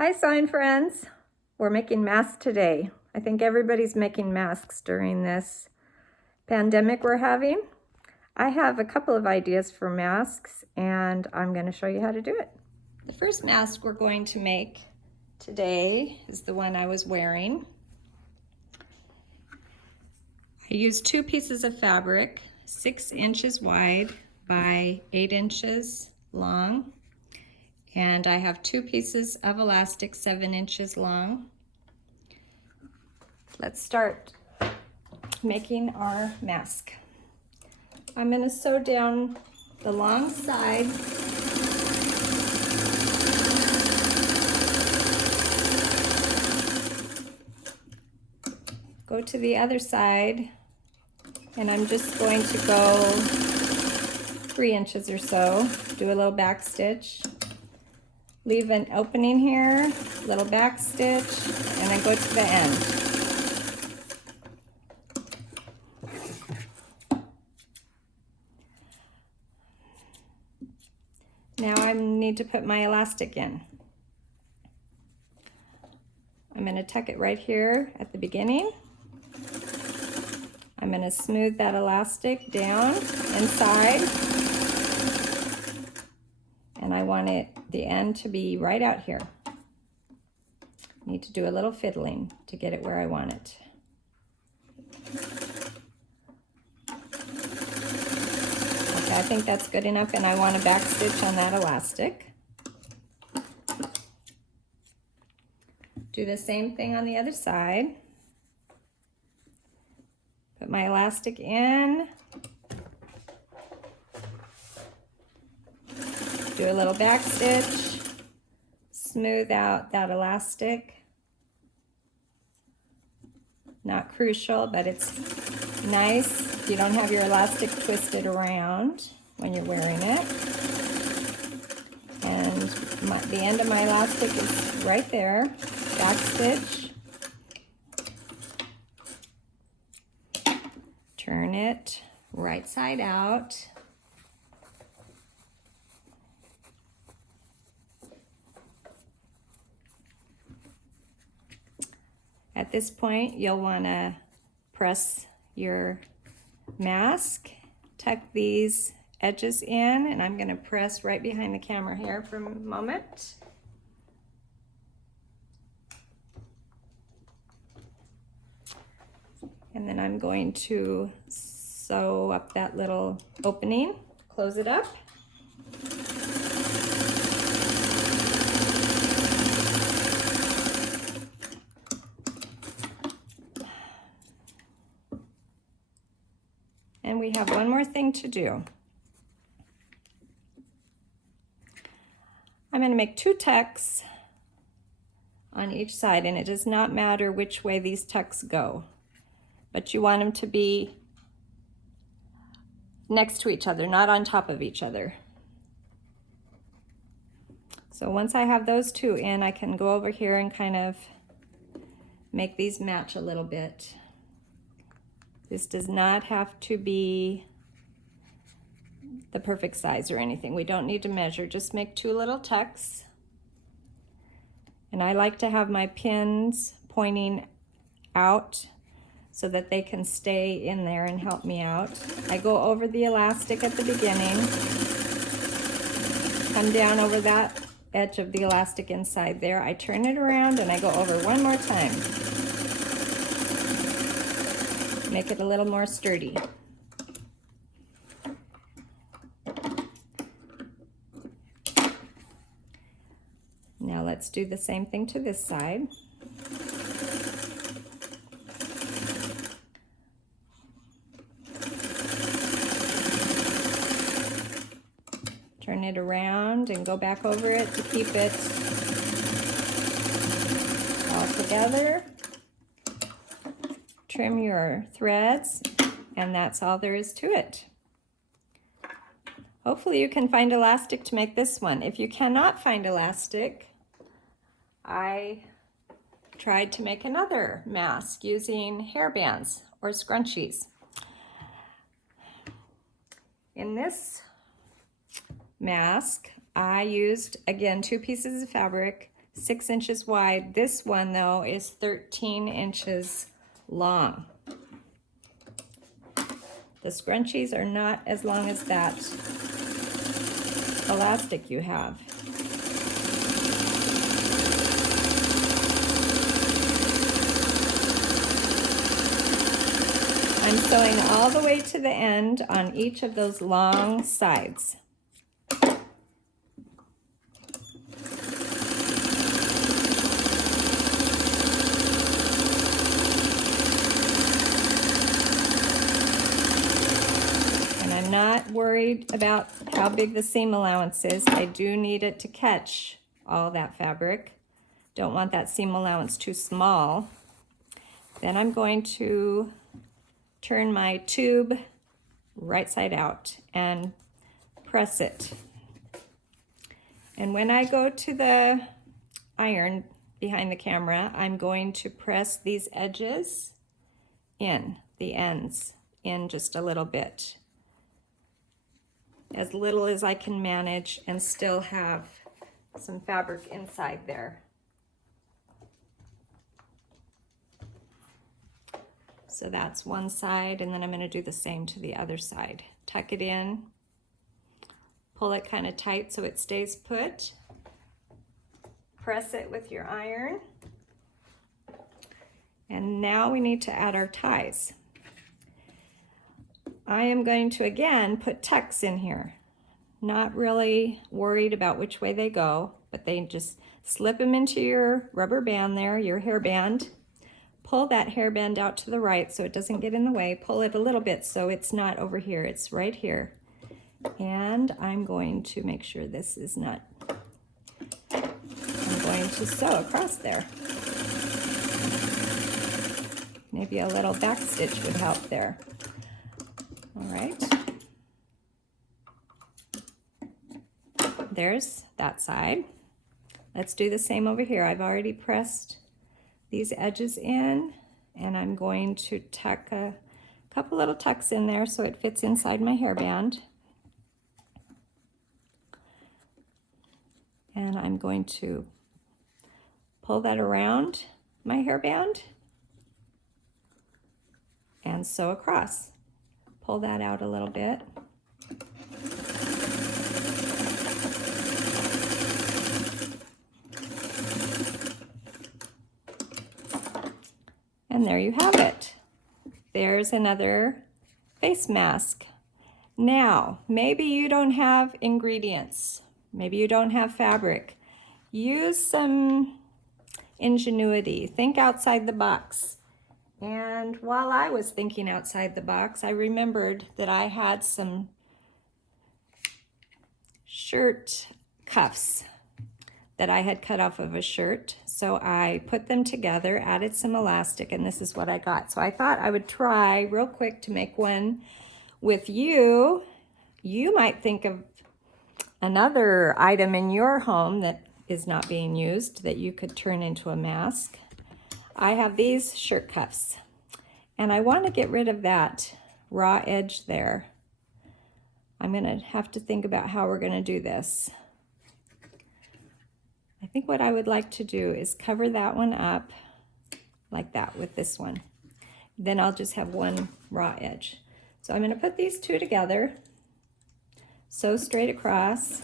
Hi, sign friends. We're making masks today. I think everybody's making masks during this pandemic we're having. I have a couple of ideas for masks and I'm going to show you how to do it. The first mask we're going to make today is the one I was wearing. I used 2 pieces of fabric, 6 inches wide by 8 inches long. And I have 2 pieces of elastic 7 inches long. Let's start making our mask. I'm going to sew down the long side go to the other side, and I'm just going to go 3 inches or so, do a little back stitch, leave an opening here, little back stitch, and then go to the end. Now I need to put my elastic in. I'm going to tuck it right here at the beginning. I'm going to smooth that elastic down inside. And I want the end to be right out here. Need to do a little fiddling to get it where I want it. Okay, I think that's good enough, and I want a back stitch on that elastic. Do the same thing on the other side. Put my elastic in. Do a little back stitch. Smooth out that elastic. Not crucial, but it's nice if you don't have your elastic twisted around when you're wearing it. And the end of my elastic is right there. Back stitch. Turn it right side out. At this point, you'll want to press your mask, tuck these edges in, and I'm going to press right behind the camera here for a moment. And then I'm going to sew up that little opening, close it up. And we have one more thing to do. I'm going to make 2 tucks on each side, and it does not matter which way these tucks go, but you want them to be next to each other, not on top of each other. So once I have those 2 in, I can go over here and kind of make these match a little bit. This does not have to be the perfect size or anything. We don't need to measure, just make 2 little tucks. And I like to have my pins pointing out so that they can stay in there and help me out. I go over the elastic at the beginning, come down over that edge of the elastic inside there. I turn it around and I go over one more time. Make it a little more sturdy. Now let's do the same thing to this side. Turn it around and go back over it to keep it all together. Trim your threads, and that's all there is to it. Hopefully you can find elastic to make this one. If you cannot find elastic, I tried to make another mask using hairbands or scrunchies. In this mask, I used, again, 2 pieces of fabric, 6 inches wide. This one though is 13 inches long. The scrunchies are not as long as that elastic you have. I'm sewing all the way to the end on each of those long sides. And I'm not worried about how big the seam allowance is. I do need it to catch all that fabric. Don't want that seam allowance too small. Then I'm going to turn my tube right side out and press it. And when I go to the iron behind the camera, I'm going to press these edges in, the ends in just a little bit. As little as I can manage and still have some fabric inside there. So that's one side, and then I'm going to do the same to the other side. Tuck it in, pull it kind of tight so it stays put. Press it with your iron. And now we need to add our ties. I am going to again put tucks in here. Not really worried about which way they go, but they just slip them into your rubber band there, your hairband. Pull that hairband out to the right so it doesn't get in the way. Pull it a little bit so it's not over here, it's right here. And I'm going to make sure this is not, I'm going to sew across there. Maybe a little back stitch would help there. All right. There's that side. Let's do the same over here. I've already pressed these edges in, and I'm going to tuck a couple little tucks in there so it fits inside my hairband. And I'm going to pull that around my hairband and sew across. Pull that out a little bit. And there you have it. There's another face mask. Now, maybe you don't have ingredients. Maybe you don't have fabric. Use some ingenuity. Think outside the box. And while I was thinking outside the box, I remembered that I had some shirt cuffs that I had cut off of a shirt. So I put them together, added some elastic, and this is what I got. So I thought I would try real quick to make one with you. You might think of another item in your home that is not being used that you could turn into a mask. I have these shirt cuffs, and I want to get rid of that raw edge there. I'm gonna have to think about how we're gonna do this. I think what I would like to do is cover that one up like that with this one. Then I'll just have one raw edge. So I'm going to put these two together, sew straight across.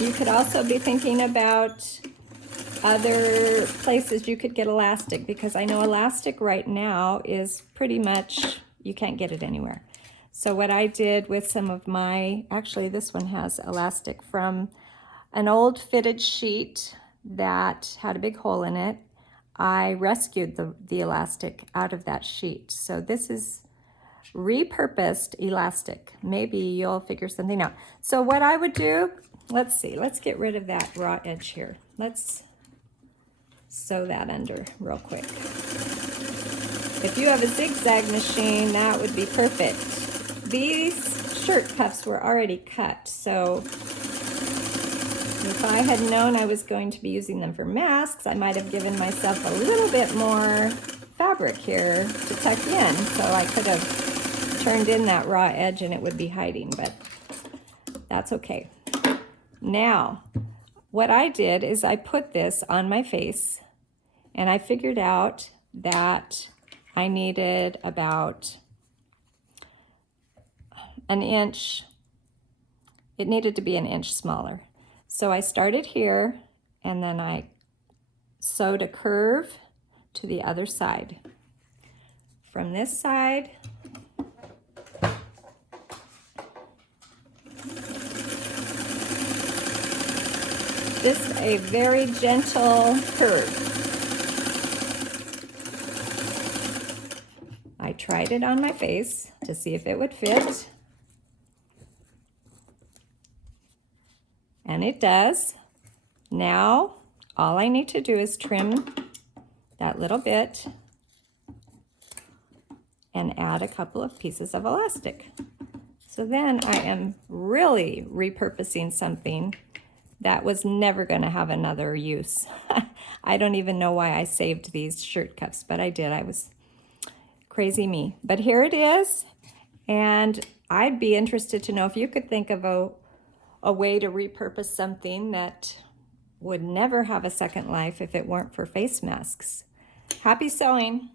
You could also be thinking about other places you could get elastic, because I know elastic right now is pretty much, you can't get it anywhere. So what I did with some of my, actually this one has elastic from an old fitted sheet that had a big hole in it. I rescued the elastic out of that sheet. So this is repurposed elastic. Maybe you'll figure something out. So what I would do, let's see, let's get rid of that raw edge here. Let's sew that under real quick. If you have a zigzag machine, that would be perfect. These shirt cuffs were already cut, so if I had known I was going to be using them for masks, I might have given myself a little bit more fabric here to tuck in, so I could have turned in that raw edge and it would be hiding, but that's okay. Now, what I did is I put this on my face, and I figured out that I needed about an inch. It needed to be an inch smaller. So I started here, and then I sewed a curve to the other side. From this side, just a very gentle curve. I tried it on my face to see if it would fit. And it does. Now, all I need to do is trim that little bit and add a couple of pieces of elastic. So then I am really repurposing something that was never going to have another use. I don't even know why I saved these shirt cuffs, but I did. I was crazy me. But here it is, and I'd be interested to know if you could think of a way to repurpose something that would never have a second life if it weren't for face masks. Happy sewing!